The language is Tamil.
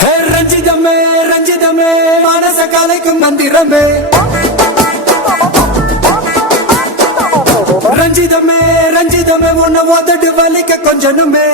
ரஞ்சிதமே ரஞ்சிதமே மனச கலைக்கும் மந்திரமே ரஞ்சிதமே ரஞ்சிதமே உன்னை உதடு வலிக்க கொஞ்சனுமே